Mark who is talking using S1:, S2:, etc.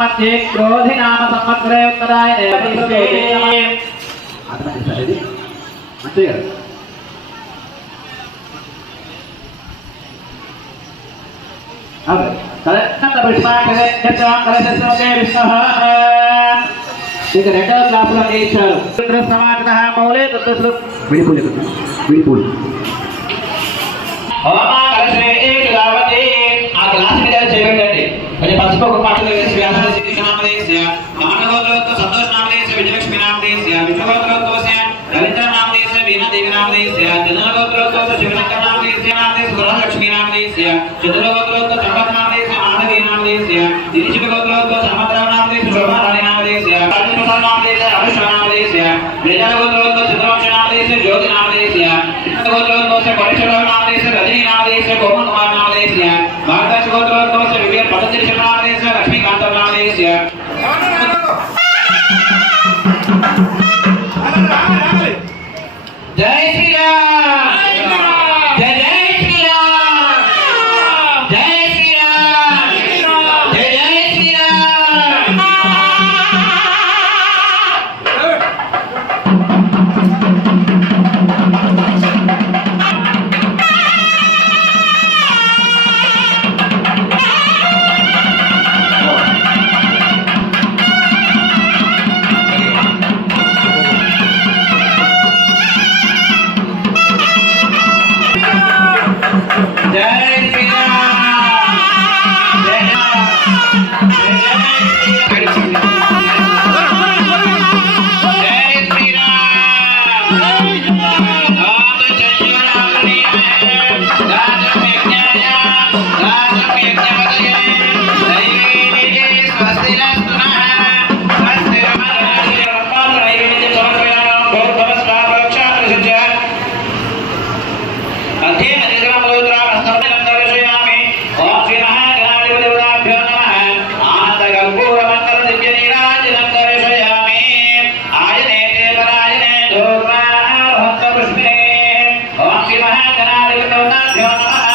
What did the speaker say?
S1: मध्ये क्रोधि नाम संवत्सरे उत्तराय देवते
S2: అర్థమైంది అంతే కదా అదే
S1: తదనంత పుష్పాకరే చత్రం కలశస్వతే విష్ణుః ఇక రెండవ క్లాసులో చేయించారు సమాగతః మౌలే తత్వశ్రు
S2: విడిపూలు విడిపూలు
S1: హోమా కలశే పుష్పక పసుపు ఒక పాటలు వేసి వ్యాసాల సిద్ధి నామదేశ్య సంతోష నామదేశ విజయలక్ష్మి నామదేశ విష్ణుగోత్రోత్వస్య రవీంద్ర నామదేశ వీణాదేవి నామదేశ జనగోత్రోత్వ శివనక నామదేశ నామదేశ గృహలక్ష్మి నామదేశ చతుర్గోత్రోత్వ సంపత్ నామదేశ మాధవి నామదేశ దినిశివ గోత్రోత్వ సమత్ర నామదేశ శోభారాణి నామదేశ అర్జున నామదేశ్య అనుష్వ నామదేశ్య వేదాల గోత్రోత్వ చంద్రవంశ నామదేశ్య జ్యోతి నామదేశ గోత్రోత్వ పరిశ్రమ నామదేశ రజనీ నామదేశ గోమ కుమార్ నామదేశ భారత గోత్రోత్వ Yeah. శ్రీ మహాగణాధిపతి